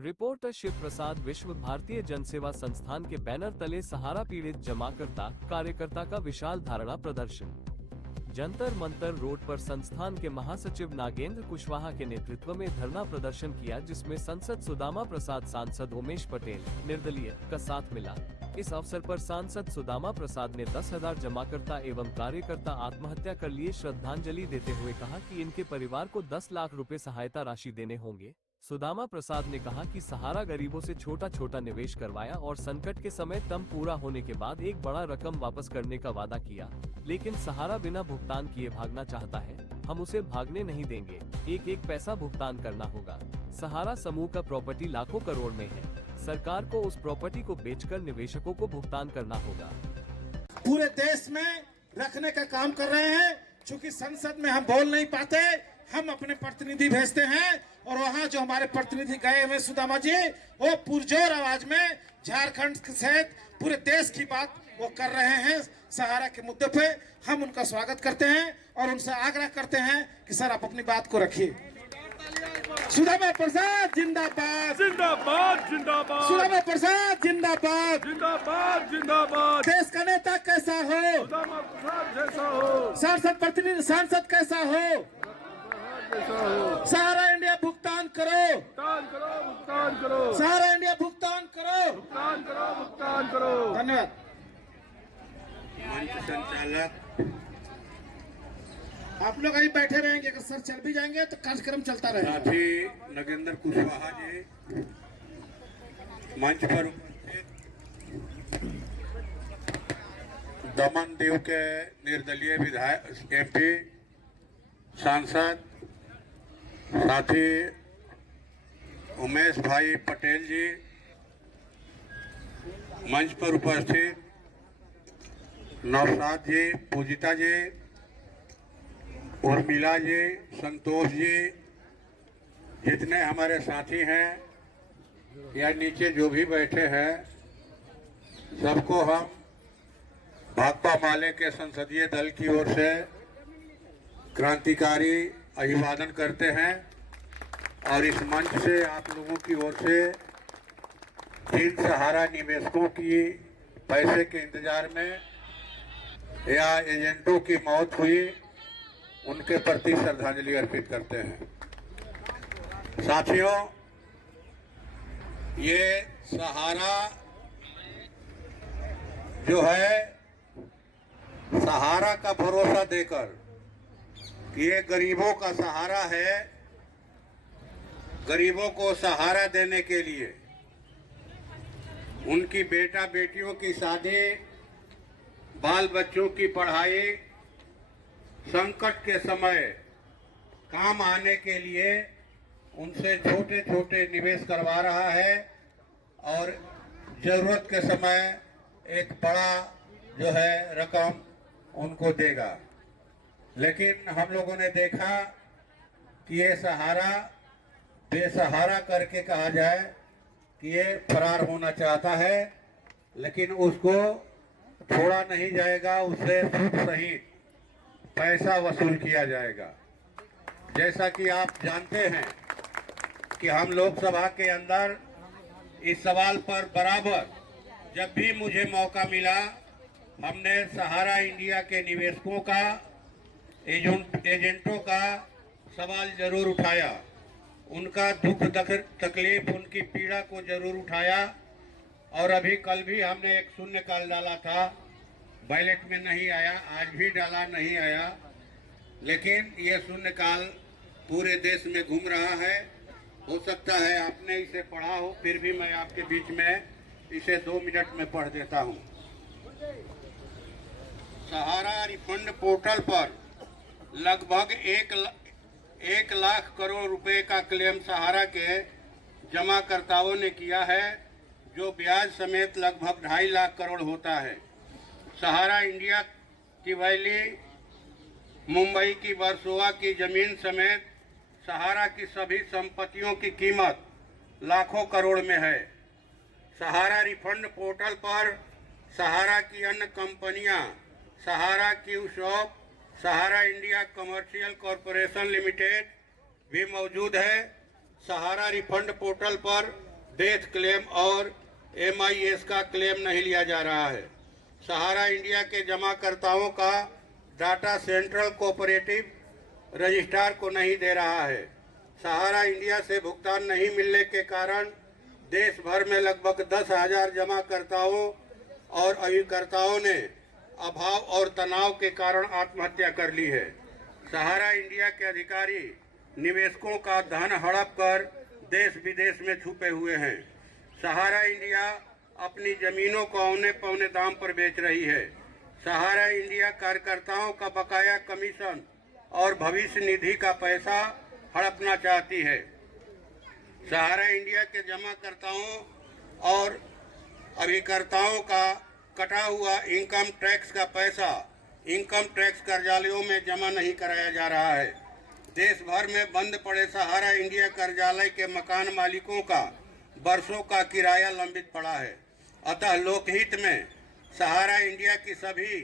Reporter Shiv प्रसाद। विश्व भारतीय जनसेवा संस्थान के बैनर तले सहारा पीड़ित जमाकर्ता कार्यकर्ता का विशाल धारणा प्रदर्शन। जंतर मंतर रोड पर संस्थान के महासचिव नागेंद्र कुशवाहा के नेतृत्व में धरना प्रदर्शन किया, जिसमें सांसद सुदामा प्रसाद, सांसद उमेश पटेल निर्दलीय का साथ मिला। इस अवसर पर सांसद सुदामा प्रसाद ने 10,000 जमाकर्ता एवं कार्यकर्ता आत्महत्या कर लिए श्रद्धांजलि देते हुए कहा कि इनके परिवार को 10 लाख रुपए सहायता राशि देने होंगे। सुदामा प्रसाद ने कहा कि सहारा गरीबों से छोटा छोटा निवेश करवाया और संकट के समय टर्म पूरा होने के बाद एक बड़ा रकम वापस करने का वादा किया, लेकिन सहारा बिना भुगतान किए भागना चाहता है। हम उसे भागने नहीं देंगे, एक एक पैसा भुगतान करना होगा। सहारा समूह का प्रॉपर्टी लाखों करोड़ में है, सरकार को उस प्रॉपर्टी को बेचकर निवेशकों को भुगतान करना होगा। पूरे देश में रखने का काम कर रहे हैं। चूंकि संसद में हम बोल नहीं पाते, हम अपने प्रतिनिधि भेजते हैं और वहां जो हमारे प्रतिनिधि गए हुए सुदामा जी, वो पुरजोर आवाज में झारखंड सहित पूरे देश की बात वो कर रहे हैं। सहारा के मुद्दे पे हम उनका स्वागत करते हैं और उनसे आग्रह करते हैं कि सर आप अपनी बात को रखिए। सुदामा प्रसाद जिंदाबाद, जिंदाबाद जिंदाबाद, सुदामा प्रसाद जिंदाबाद, जिंदाबाद जिंदाबाद। देश का नेता कैसा हो, सुदामा प्रसाद जैसा हो, सांसद प्रतिनिधि सांसद कैसा हो, जैसा हो। सहारा इंडिया भुगतान करो, भुगतान करो, भुगतान करो, सहारा इंडिया भुगतान करो, भुगतान करो, भुगतान करो। धन्यवाद। मंच संचालक, आप लोग अभी बैठे रहेंगे, अगर सर चल भी जाएंगे तो कार्यक्रम चलता रहेगा। साथी नागेंद्र कुशवाहा जी मंच पर उपस्थित, दमन दीव के निर्दलीय विधायक एमपी सांसद साथी उमेश भाई पटेल जी, मंच पर उपस्थित नौशाद जी, पूजिता जी, उर्मिला जी, संतोष जी, जितने हमारे साथी हैं या नीचे जो भी बैठे हैं, सबको हम भाकपा माले के संसदीय दल की ओर से क्रांतिकारी अभिवादन करते हैं। और इस मंच से आप लोगों की ओर से जिन सहारा निवेशकों की पैसे के इंतजार में या एजेंटों की मौत हुई, उनके प्रति श्रद्धांजलि अर्पित करते हैं। साथियों, ये सहारा जो है, सहारा का भरोसा देकर कि ये गरीबों का सहारा है, गरीबों को सहारा देने के लिए उनकी बेटा बेटियों की शादी, बाल बच्चों की पढ़ाई, संकट के समय काम आने के लिए उनसे छोटे छोटे निवेश करवा रहा है और जरूरत के समय एक बड़ा जो है रकम उनको देगा। लेकिन हम लोगों ने देखा कि ये सहारा बेसहारा करके कहा जाए कि ये फरार होना चाहता है, लेकिन उसको छोड़ा नहीं जाएगा, उससे सूद सहित पैसा वसूल किया जाएगा। जैसा कि आप जानते हैं कि हम लोकसभा के अंदर इस सवाल पर बराबर जब भी मुझे मौका मिला, हमने सहारा इंडिया के निवेशकों का, एजेंटों का सवाल जरूर उठाया, उनका दुख तकलीफ, उनकी पीड़ा को जरूर उठाया। और अभी कल भी हमने एक शून्यकाल डाला था, बैलेट में नहीं आया, आज भी डाला नहीं आया, लेकिन ये शून्यकाल पूरे देश में घूम रहा है। हो सकता है आपने इसे पढ़ा हो, फिर भी मैं आपके बीच में इसे 2 मिनट में पढ़ देता हूँ। सहारा रिफंड पोर्टल पर लगभग 1 लाख करोड़ रुपए का क्लेम सहारा के जमाकर्ताओं ने किया है, जो ब्याज समेत लगभग 2.5 लाख करोड़ होता है। सहारा इंडिया की वैली, मुंबई की वर्सोवा की जमीन समेत सहारा की सभी संपत्तियों की कीमत लाखों करोड़ में है। सहारा रिफंड पोर्टल पर सहारा की अन्य कंपनियां, सहारा क्यू शॉप, सहारा इंडिया कमर्शियल कॉरपोरेशन लिमिटेड भी मौजूद है। सहारा रिफंड पोर्टल पर डेथ क्लेम और MIS का क्लेम नहीं लिया जा रहा है। सहारा इंडिया के जमाकर्ताओं का डाटा सेंट्रल कोऑपरेटिव रजिस्ट्रार को नहीं दे रहा है। सहारा इंडिया से भुगतान नहीं मिलने के कारण देश भर में लगभग 10,000 जमाकर्ताओं और अभिकर्ताओं ने अभाव और तनाव के कारण आत्महत्या कर ली है। सहारा इंडिया के अधिकारी निवेशकों का धन हड़प कर देश विदेश में छुपे हुए हैं। सहारा इंडिया अपनी जमीनों को औने पौने दाम पर बेच रही है। सहारा इंडिया कार्यकर्ताओं का बकाया कमीशन और भविष्य निधि का पैसा हड़पना चाहती है। सहारा इंडिया के जमाकर्ताओं और अभिकर्ताओं का कटा हुआ इनकम टैक्स का पैसा इनकम टैक्स कार्यालयों में जमा नहीं कराया जा रहा है। देश भर में बंद पड़े सहारा इंडिया कार्यालय के मकान मालिकों का वर्षों का किराया लंबित पड़ा है। अतः लोकहित में सहारा इंडिया की सभी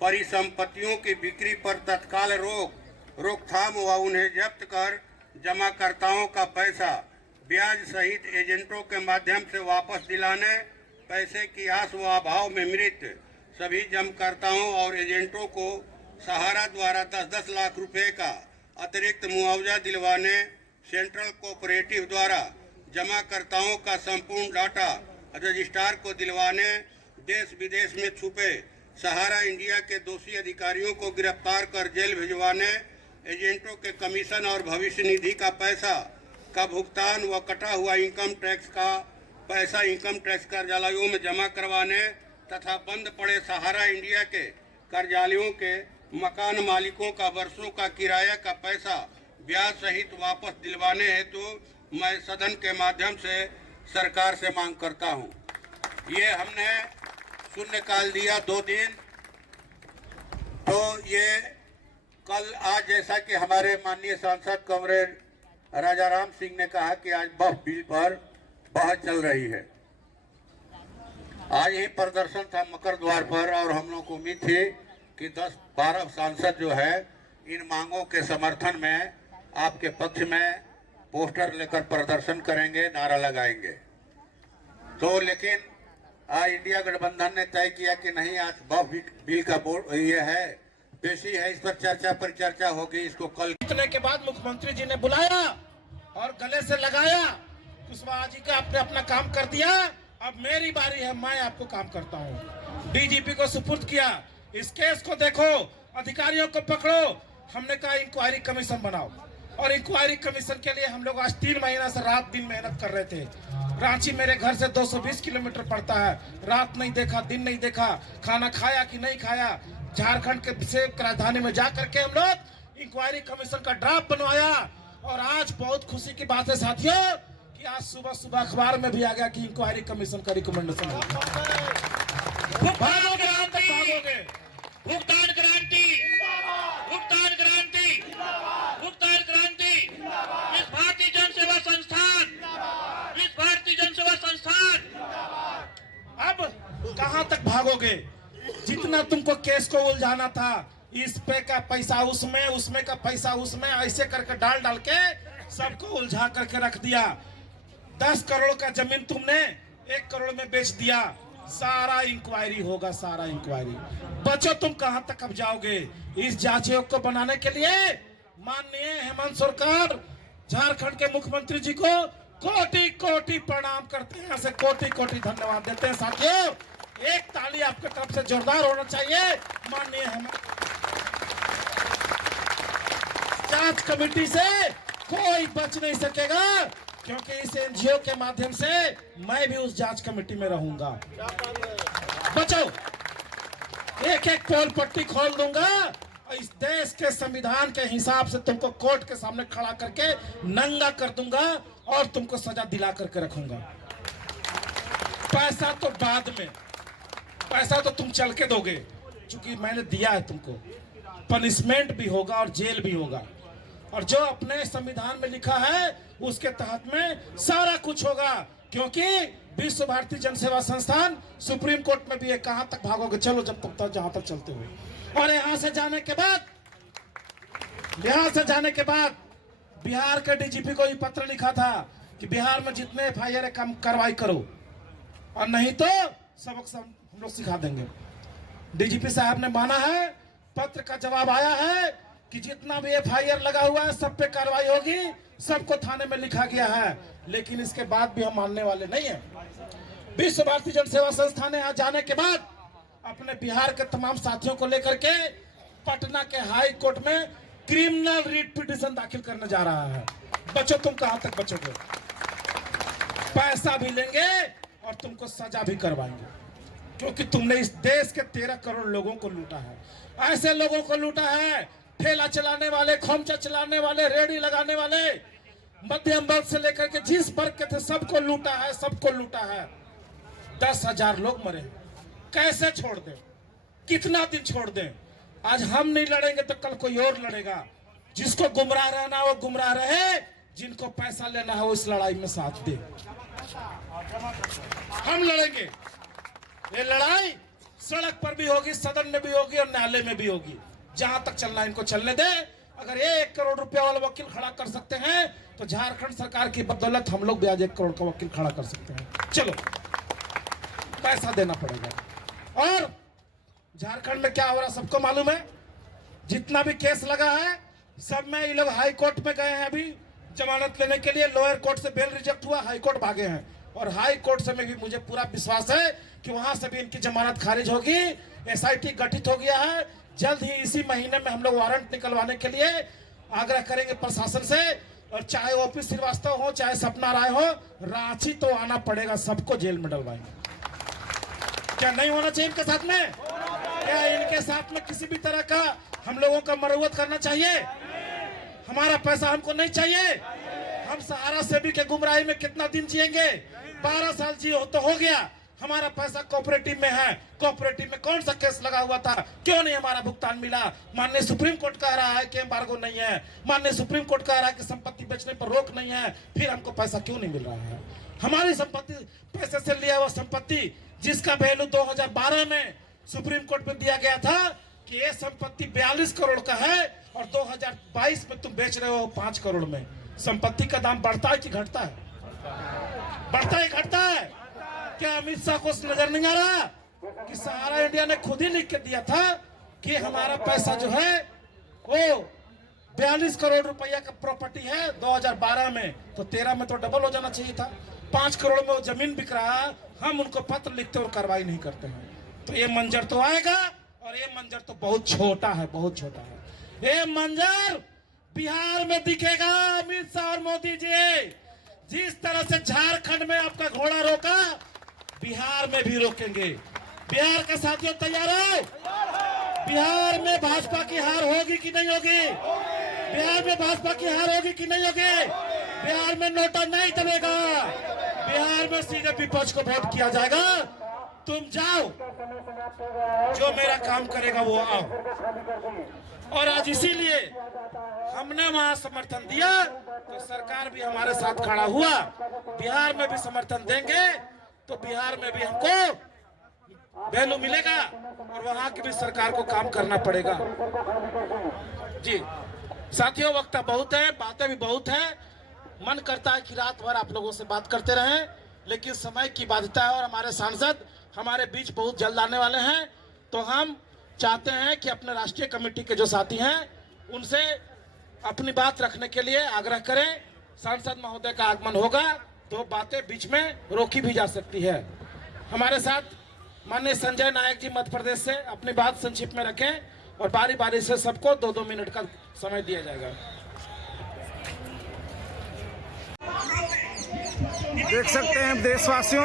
परिसंपत्तियों की बिक्री पर तत्काल रोकथाम व उन्हें जब्त कर जमाकर्ताओं का पैसा ब्याज सहित एजेंटों के माध्यम से वापस दिलाने, पैसे की आस व अभाव में मृत सभी जमाकर्ताओं और एजेंटों को सहारा द्वारा 10-10 लाख रुपए का अतिरिक्त मुआवजा दिलवाने, सेंट्रल कोऑपरेटिव द्वारा जमाकर्ताओं का संपूर्ण डाटा रजिस्ट्रार को दिलवाने, देश विदेश में छुपे सहारा इंडिया के दोषी अधिकारियों को गिरफ्तार कर जेल भिजवाने, एजेंटों के कमीशन और भविष्य निधि का पैसा का भुगतान व कटा हुआ इनकम टैक्स का पैसा इनकम टैक्स कार्यालयों में जमा करवाने तथा बंद पड़े सहारा इंडिया के कार्यालयों के मकान मालिकों का वर्षों का किराया का पैसा ब्याज सहित वापस दिलवाने हेतु मैं सदन के माध्यम से सरकार से मांग करता हूं। ये हमने शून्यकाल दिया 2 दिन, तो ये कल आज जैसा कि हमारे माननीय सांसद कमरेड राजाराम सिंह ने कहा कि आज वक्फ बिल पर बहस चल रही है। आज ही प्रदर्शन था मकर द्वार पर और हम लोग को उम्मीद थी कि 10-12 सांसद जो है इन मांगों के समर्थन में आपके पक्ष में पोस्टर लेकर प्रदर्शन करेंगे, नारा लगाएंगे। तो लेकिन आज इंडिया गठबंधन ने तय किया कि नहीं, आज वक्फ बिल का बोर्ड ये है पेशी है, इस पर चर्चा होगी। इसको कल इतने के बाद मुख्यमंत्री जी ने बुलाया और गले से लगाया। कुशवाहा जी का आपने अपना काम कर दिया, अब मेरी बारी है, मैं आपको काम करता हूँ। डीजीपी को सुपुर्द किया, इस केस को देखो, अधिकारियों को पकड़ो। हमने कहा इंक्वायरी कमीशन बनाओ और इंक्वायरी कमीशन के लिए हम लोग आज 3 महीना से रात दिन मेहनत कर रहे थे। रांची मेरे घर से 220 किलोमीटर पड़ता है, रात नहीं देखा, दिन नहीं देखा, खाना खाया कि नहीं खाया। झारखंड के से राजधानी में जा करके हम लोग इंक्वायरी कमीशन का ड्राफ्ट बनवाया और आज बहुत खुशी की बात है साथियों कि आज सुबह अखबार में भी आ गया कि इंक्वायरी कमीशन का रिकमेंडेशन भागोगे, आज तक भागोगे। भुगतान क्रांति, भुगतान क्रांति, भुगतान क्रांति। इस भारतीय जन सेवा संस्थान, इस भारतीय जन सेवा संस्थान। अब कहां तक भागोगे? जितना तुमको केस को उलझाना था, इस पे का पैसा उसमें, उसमें का पैसा उसमें, ऐसे करके डाल के सबको उलझा करके रख दिया। 10 करोड़ का जमीन तुमने 1 करोड़ में बेच दिया। सारा इंक्वायरी होगा, सारा इंक्वायरी। बच्चों तुम कहां तक अब जाओगे? इस जांच आयोग को बनाने के लिए माननीय हेमंत सरकार, झारखंड के मुख्यमंत्री जी को कोटि कोटि प्रणाम करते हैं, ऐसे कोटि कोटि धन्यवाद देते हैं। साथियों, एक ताली आपके तरफ से जोरदार होना चाहिए। माननीय हेमंत, जांच कमेटी से कोई बच नहीं सकेगा, क्योंकि इस एनजीओ के माध्यम से मैं भी उस जांच कमेटी में रहूंगा। बचो, एक पोल पट्टी खोल दूंगा और इस देश के संविधान के हिसाब से तुमको कोर्ट के सामने खड़ा करके नंगा कर दूंगा और तुमको सजा दिला करके रखूंगा। पैसा तो बाद में, पैसा तो तुम चल के दोगे, क्योंकि मैंने दिया है तुमको। पनिशमेंट भी होगा और जेल भी होगा, और जो अपने संविधान में लिखा है उसके तहत में सारा कुछ होगा, क्योंकि विश्व भारती जन सेवा संस्थान सुप्रीम कोर्ट में भी है। कहां तक भागोगे? चलो जब तक जहां तक चलते हो। और यहां से जाने के बाद बिहार के डीजीपी को ये पत्र लिखा था कि बिहार में जितने FIR काम कार्रवाई करो, और नहीं तो सबक सब हम लोग सिखा देंगे। DGP साहब ने माना है, पत्र का जवाब आया है कि जितना भी FIR लगा हुआ है सब पे कार्रवाई होगी, सबको थाने में लिखा गया है। लेकिन इसके बाद भी हम मानने वाले नहीं है। विश्व भारती जन सेवा संस्थान ने यहाँ जाने के बाद अपने बिहार के तमाम साथियों को लेकर के पटना के हाई कोर्ट में क्रिमिनल रिट पिटीशन दाखिल करने जा रहा है। बच्चों, तुम कहां तक बचोगे? पैसा भी लेंगे और तुमको सजा भी करवाएंगे, क्योंकि तुमने इस देश के 13 करोड़ लोगों को लूटा है। ऐसे लोगों को लूटा है, ठेला चलाने वाले, खोमचा चलाने वाले, रेडी लगाने वाले, मध्यम वर्ग से लेकर के जिस वर्ग के थे सबको लूटा है, सबको लूटा है। 10,000 लोग मरे। कैसे छोड़ दें? कितना दिन छोड़ दें? आज हम नहीं लड़ेंगे तो कल कोई और लड़ेगा। जिसको गुमराह रहना वो गुमराह रहे, जिनको पैसा लेना है वो इस लड़ाई में साथ दे। हम लड़ेंगे। ये लड़ाई सड़क पर भी होगी, सदन में भी होगी और न्यायालय में भी होगी। जहां तक चलना इनको चलने दे। अगर 1 करोड़ रुपया वाला वकील खड़ा कर सकते हैं तो झारखंड सरकार की बदौलत हम लोग भी आज 1 करोड़ का वकील खड़ा कर सकते हैं। चलो, पैसा देना पड़ेगा। और झारखंड में क्या हो रहा सबको मालूम है। जितना भी केस लगा है सब में ये लोग हाई कोर्ट में गए हैं। अभी जमानत लेने के लिए लोअर कोर्ट से बेल रिजेक्ट हुआ, हाई कोर्ट भागे हैं। और हाई कोर्ट से में भी मुझे पूरा विश्वास है कि वहां से भी इनकी जमानत खारिज होगी। SIT गठित हो गया है। जल्द ही इसी महीने में हम लोग वारंट निकलवाने के लिए आग्रह करेंगे प्रशासन से। और चाहे OP श्रीवास्तव हो, चाहे सपना राय हो, रांची तो आना पड़ेगा, सबको जेल में डलवाएंगे। क्या नहीं होना चाहिए इनके साथ में? क्या इनके साथ में किसी भी तरह का हम लोगों का मरम्मत करना चाहिए? हमारा पैसा हमको नहीं चाहिए। हम सहारा सेवी के गुमराही में कितना दिन जिएंगे? 12 साल जिए तो हो गया। हमारा पैसा कोऑपरेटिव में है। कोऑपरेटिव में कौन सा केस लगा हुआ था? क्यों नहीं हमारा भुगतान मिला? माननीय सुप्रीम कोर्ट कह रहा है कि एम्बार्गो नहीं है। माननीय सुप्रीम कोर्ट कह रहा है कि संपत्ति बेचने पर रोक नहीं है। फिर हमको पैसा क्यों नहीं मिल रहा है? हमारी संपत्ति, पैसे से लिया हुआ संपत्ति जिसका वैल्यू 2012 में सुप्रीम कोर्ट में दिया गया था कि ये संपत्ति 42 करोड़ का है और 2022 में तुम बेच रहे हो 5 करोड़ में। संपत्ति का दाम बढ़ता है कि घटता है? बढ़ता है, घटता है? क्या अमित शाह को नजर नहीं आ रहा कि सहारा इंडिया ने खुद ही लिख के दिया था कि हमारा पैसा जो है वो 42 करोड़ रुपया का प्रॉपर्टी है 2012 में, तो 13 में तो डबल हो जाना चाहिए था। 5 करोड़ में वो जमीन बिक रहा है, हम उनको पत्र लिखते और कार्रवाई नहीं करते हैं। तो ये मंजर तो आएगा, और ये मंजर तो बहुत छोटा है, बहुत छोटा है। ये मंजर बिहार में दिखेगा। अमित शाह और मोदी जी जिस तरह से झारखंड में आपका घोड़ा रोका, बिहार में भी रोकेंगे। बिहार के साथियों तैयार हो? बिहार में भाजपा की हार होगी कि नहीं होगी? बिहार में भाजपा की हार होगी कि नहीं होगी? बिहार में नोटा नहीं दबेगा। बिहार में सीधे विपक्ष को वोट किया जाएगा। तुम जाओ, जो मेरा काम करेगा वो आओ। और आज इसीलिए हमने वहां समर्थन दिया तो सरकार भी हमारे साथ खड़ा हुआ। बिहार में भी समर्थन देंगे तो बिहार में भी हमको वैल्यू मिलेगा और वहां की भी सरकार को काम करना पड़ेगा। जी साथियों, वक्त बहुत है, बातें भी बहुत है। मन करता है कि रात भर आप लोगों से बात करते रहें, लेकिन समय की बाध्यता है और हमारे सांसद हमारे बीच बहुत जल्द आने वाले हैं। तो हम चाहते हैं कि अपने राष्ट्रीय कमेटी के जो साथी हैं उनसे अपनी बात रखने के लिए आग्रह करें। सांसद महोदय का आगमन होगा तो बातें बीच में रोकी भी जा सकती है। हमारे साथ माननीय संजय नायक जी मध्य प्रदेश से अपनी बात संक्षिप्त में रखें और बारी बारी से सबको 2-2 मिनट का समय दिया जाएगा। देख सकते हैं देशवासियों,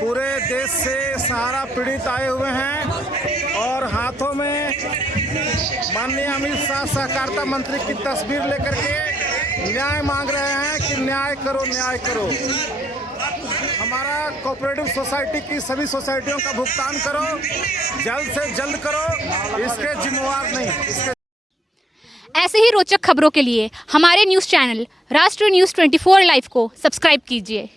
पूरे देश से सहारा पीड़ित आए हुए हैं और हाथों में माननीय अमित शाह सहकारिता मंत्री की तस्वीर लेकर के न्याय मांग रहे हैं कि न्याय करो, न्याय करो। हमारा कोऑपरेटिव सोसाइटी की सभी सोसाइटियों का भुगतान करो, जल्द से जल्द करो, इसके जिम्मेवार नहीं। ऐसे ही रोचक खबरों के लिए हमारे न्यूज़ चैनल राष्ट्र न्यूज़ 24 लाइव को सब्सक्राइब कीजिए।